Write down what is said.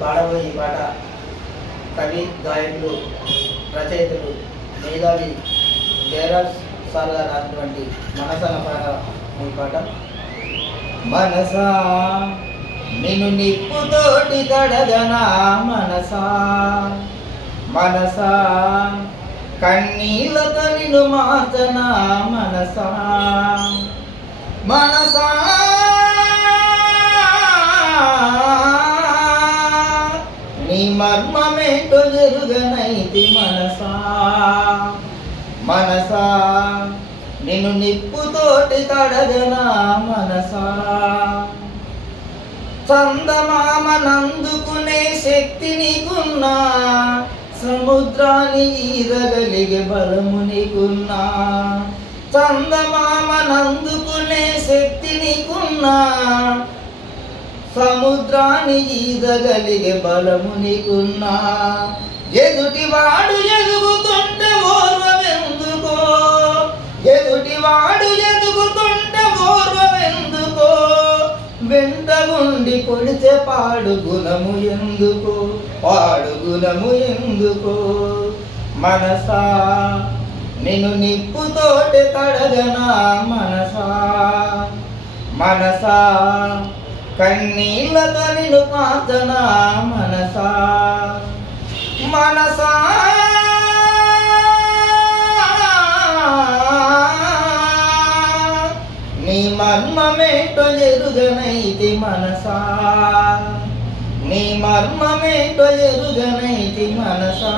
పాడబోయే ఈ పాట కవి గాయకులు రచయితలు మేధావి జయరాజ్ సార్ గారు రాసినటువంటి మనసన పాట ఈ పాట. మనసా నిన్ను నిప్పుతోటి కడగనా మనసా? మనసా కన్నీళ్ళతో నిన్ను మార్చనా మనసా? మనసా నీ మర్మమేటో జరుగనైతి మనసా. మనసా నిన్ను నిప్పుతోటి తడగనా మనసా. చందమామనందుకునే శక్తి నీకున్నా సముద్రాన్ని ఈదగలిగే బలము నీకున్నా. చందమామనందుకునే శక్తి నీకున్నా సముద్రాన్ని ఈదగలిగే బలము నీకున్నా. ఎదుటి వాడు ఎదుగుతుంటే ఓర్వెందుకో ఎదుటి వాడు ఎదుగుతుంటే ఓర్వెందుకో వెంట ఉండి కొడితే పాడు గుణము ఎందుకో? పాడు గుణము ఎందుకో? మనసా నిన్ను నిప్పుతోటి తడగనా మనసా? మనసా కన్నీళ్ళతో నిన్ను ప్రార్థన మనసా? మనసా? నీ మర్మమేటో ఎరుగనైతి మనసా? నీ మర్మమేటో ఎరుగనైతి మనసా?